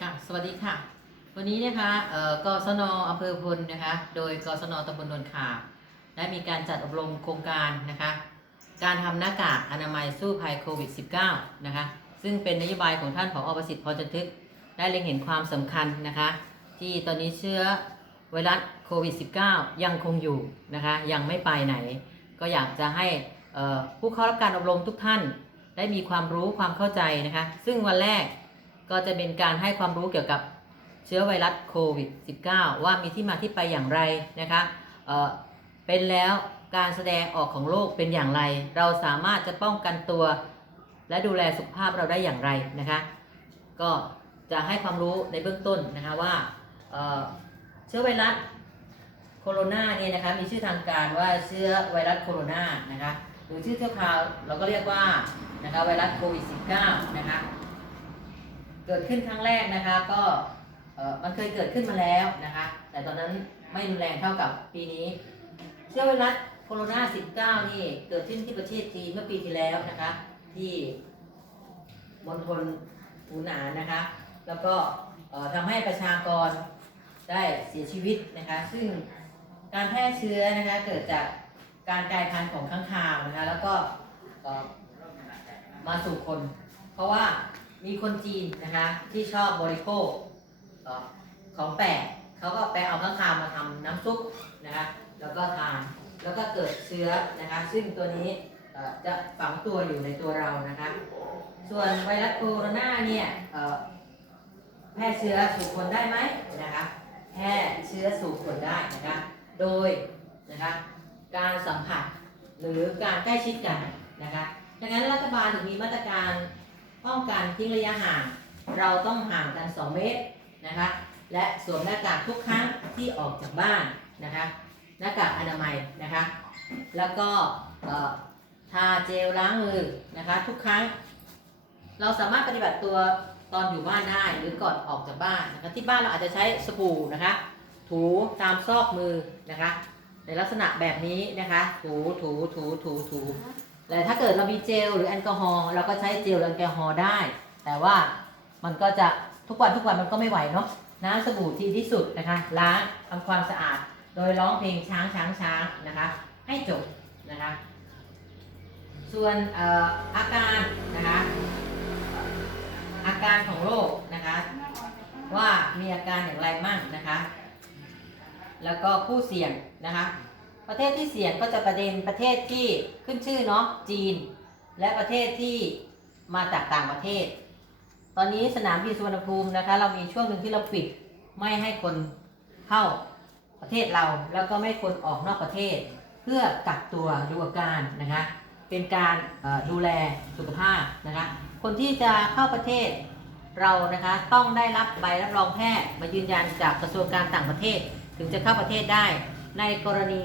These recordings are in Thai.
ค่ะสวัสดีค่ะ วันนี้นะคะเอ่อกศนอำเภอพลนะคะ โดยกศนตำบลนนขาได้มีการจัดอบรมโครงการนะคะ การทำหน้ากากอนามัยสู้ภัยโควิด -19 นะคะ ซึ่งเป็นนโยบายของท่านผอประสิทธิ์พรจันทึก ได้เล็งเห็นความสำคัญนะคะ ที่ตอนนี้เชื้อไวรัสโควิด -19 ยังคงอยู่นะคะ ยังไม่ไปไหน ก็อยากจะให้ผู้เข้ารับการอบรมทุกท่าน ได้มีความรู้ความเข้าใจนะคะ ซึ่งวันแรก ก็จะเป็นการให้ความรู้เกี่ยวกับเชื้อไวรัสโควิด -19 ว่ามีที่มาที่ไปอย่างไรนะคะเอ่อเป็นแล้วการแสดงออกของโรคเป็นอย่างไร เราสามารถจะป้องกันตัว และดูแลสุขภาพเราได้อย่างไรนะคะ ก็จะให้ความรู้ในเบื้องต้นนะคะว่าเอ่อเชื้อไวรัสโคโรนาเนี่ยนะคะมีชื่อทางการว่าเชื้อไวรัสโคโรนานะคะหรือชื่อเที่ยวคราวเราก็เรียกว่านะคะไวรัสโควิด -19 นะคะ เกิดขึ้นครั้งแรกนะคะ ก็มันเคยเกิดขึ้นมาแล้วนะคะ แต่ตอนนั้นไม่รุนแรงเท่ากับปีนี้ เชื้อไวรัสโคโรนา19 นี่เกิดขึ้นที่ประเทศจีนเมื่อปีที่แล้วนะคะ ที่มณฑลหูหนานนะคะ แล้วก็ทำให้ประชากรได้เสียชีวิตนะคะ ซึ่งการแพร่เชื้อนะคะเกิดจากการกลายพันธุ์ของข้างคาวนะคะ แล้วก็มาสู่คน เพราะว่า มีคนจีนนะคะที่ชอบบริโภคของแปลกเขาก็ไปเอาข้างคาวมาทำน้ำซุปนะคะแล้วก็ทานแล้วก็เกิดเชื้อนะคะ ซึ่งตัวนี้จะฝังตัวอยู่ในตัวเรานะคะ ส่วนไวรัสโคโรนาเนี่ยแพร่เชื้อสู่คนได้ไหมนะคะแพร่เชื้อสู่คนได้นะคะโดยนะคะการสัมผัสหรือการใกล้ชิดกันนะคะดังนั้นรัฐบาลถึงมีมาตรการ ป้องกันทิ้งระยะห่าง เราต้องห่างกัน 2 เมตรนะคะ และสวมหน้ากากทุกครั้งที่ออกจากบ้านนะคะ หน้ากากอนามัยนะคะ แล้วก็ทาเจลล้างมือนะคะทุกครั้ง เราสามารถปฏิบัติตัวตอนอยู่บ้านได้หรือก่อนออกจากบ้านนะคะที่บ้านเราอาจจะใช้สบู่นะคะ ถูตามซอกมือนะคะ ในลักษณะแบบนี้นะคะ ถูถูถูถูถู แต่ถ้าเกิดเรามีเจลหรือแอลกอฮอล์เราก็ใช้เจลหรือแอลกอฮอล์ได้ แต่ว่ามันก็จะทุกวันทุกวันมันก็ไม่ไหวเนาะน้ำสบู่ที่ที่สุดนะคะ ล้างทำความสะอาด โดยร้องเพลงช้างช้างช้างนะคะ ให้จบนะคะ ส่วนอออาการนะคะเอ่ออาการของโรคนะคะ ว่ามีอาการอย่างไรมั่งนะคะ แล้วก็ผู้เสี่ยงนะคะ ประเทศที่เสี่ยงก็จะประเด็นประเทศที่ขึ้นชื่อเนาะจีน และประเทศที่มาจากต่างประเทศ ตอนนี้สนามบินสุวรรณภูมินะคะ เรามีช่วงหนึ่งที่เราปิดไม่ให้คนเข้าประเทศเราแล้วก็ไม่คนออกนอกประเทศ เพื่อกักตัวดูอาการนะคะเป็นการดูแลสุขภาพนะคะคนที่จะเข้าประเทศเรานะคะต้องได้รับใบรับรองแพทย์มายืนยันจากกระทรวงการต่างประเทศ ถึงจะเข้าประเทศได้ ในกรณี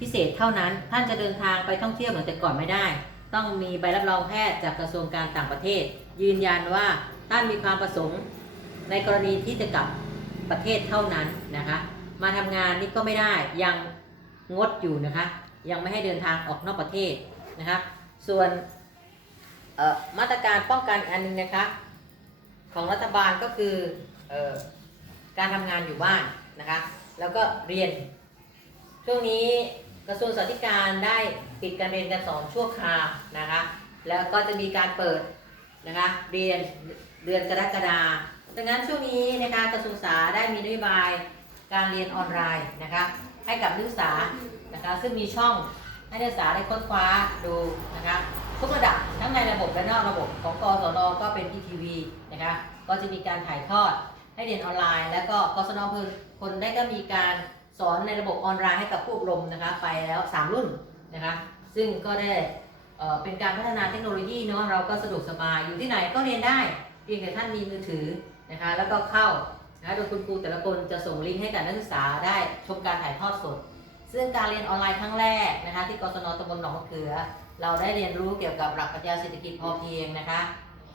พิเศษเท่านั้น ท่านจะเดินทางไปท่องเที่ยวเหมือนแต่ก่อนไม่ได้ ต้องมีใบรับรองแพทย์จากกระทรวงการต่างประเทศ ยืนยันว่าท่านมีความประสงค์ ในกรณีที่จะกลับประเทศเท่านั้นนะคะ มาทำงานนี่ก็ไม่ได้ยังงดอยู่นะคะ ยังไม่ให้เดินทางออกนอกประเทศนะคะ ส่วนมาตรการป้องกันอันหนึงนะคะ ของรัฐบาลก็คือออการทำงานอยู่บ้านนะคะ แล้วก็เรียน ช่วงนี้กระทรวงสาธารณการได้ปิดการเรียนการสอนชั่วคราวนะคะ แล้วก็จะมีการเปิดนะคะเรียนเดือนกรกฎาดังนั้นช่วงนี้นะคะกระทรวงสาธาได้มีนโยบายการเรียนออนไลน์นะคะ ให้กับนักศึกษานะคะ ซึ่งมีช่องให้นักศึกษาได้ค้นคว้าดูนะคะทุกระดับทั้งในระบบและนอกระบบของกศนก็เป็นพีทีวีนะคะ ก็จะมีการถ่ายทอดให้เรียนออนไลน์ แล้วก็กศนเพิ่อคนได้ก็มีการ สอนในระบบออนไลน์ให้กับผู้อบรมนะคะไปแล้ว 3 รุ่นนะคะ ซึ่งก็ได้เป็นการพัฒนาเทคโนโลยีเนาะเราก็สะดวกสบายอยู่ที่ไหนก็เรียนได้เพียงแต่ท่านมีมือถือนะคะแล้วก็เข้านะคะโดยคุณครูแต่ละคนจะส่งลิงก์ให้กับนักศึกษาได้ชมการถ่ายทอดสด ซึ่งการเรียนออนไลน์ครั้งแรกนะคะที่กศนตำบลหนองมะเขือ เราได้เรียนรู้เกี่ยวกับหลักปรัชญาเศรษฐกิจพอเพียงนะคะ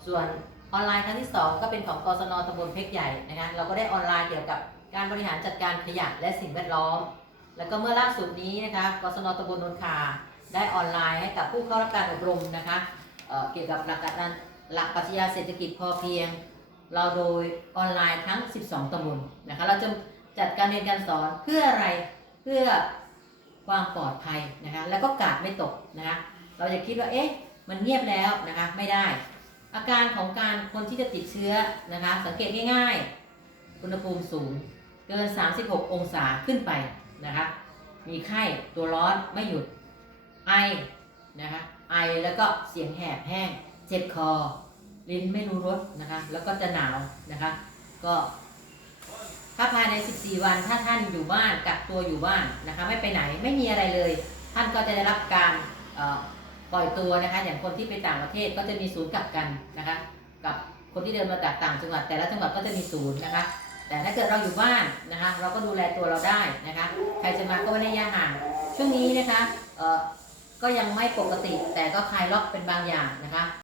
ส่วนออนไลน์ครั้งที่ 2 ก็เป็นของกศนตำบลเพชรใหญ่นะคะเราก็ได้ออนไลน์เกี่ยวกับ การบริหารจัดการขยะและสิ่งแวดล้อม แล้วก็เมื่อล่าสุดนี้นะคะกศนตำบลนนทาได้ออนไลน์ให้กับผู้เข้ารับการอบรมนะคะเเกี่ยวกับหลักการหลักปรัชญาเศรษฐกิจพอเพียง เราโดยออนไลน์ทั้ง 12ตำบลนะคะเราจะจัดการเรียนการสอนเพื่ออะไรเพื่อความปลอดภัยนะคะแล้วก็กาดไม่ตกนะคะเราจะคิดว่าเอ๊ะมันเงียบแล้วนะคะไม่ได้ อาการของการคนที่จะติดเชื้อนะคะสังเกตง่ายๆอุณหภูมิสูง เกิน 36 องศาขึ้นไปนะคะ มีไข้ตัวร้อนไม่หยุด ไอนะคะไอแล้วก็เสียงแหบแห้ง เจ็บคอ ลิ้นไม่รู้รสนะคะ แล้วก็จะหนาวนะคะ ก็ถ้าภายใน 14 วันถ้าท่านอยู่บ้านกักตัวอยู่บ้านนะคะ ไม่ไปไหนไม่มีอะไรเลย ท่านก็จะได้รับการปล่อยตัวนะคะ อย่างคนที่ไปต่างประเทศก็จะมีศูนย์กักกันนะคะ กับคนที่เดินมาจากต่างจังหวัดแต่ละจังหวัดก็จะมีศูนย์นะคะ แต่ถ้าเกิดเราอยู่บ้านนะคะ เราก็ดูแลตัวเราได้นะคะ ใครจะมาก็ไม่ได้ยาห่างช่วงนี้นะคะเออก็ยังไม่ปกติแต่ก็คลายล็อกเป็นบางอย่างนะคะ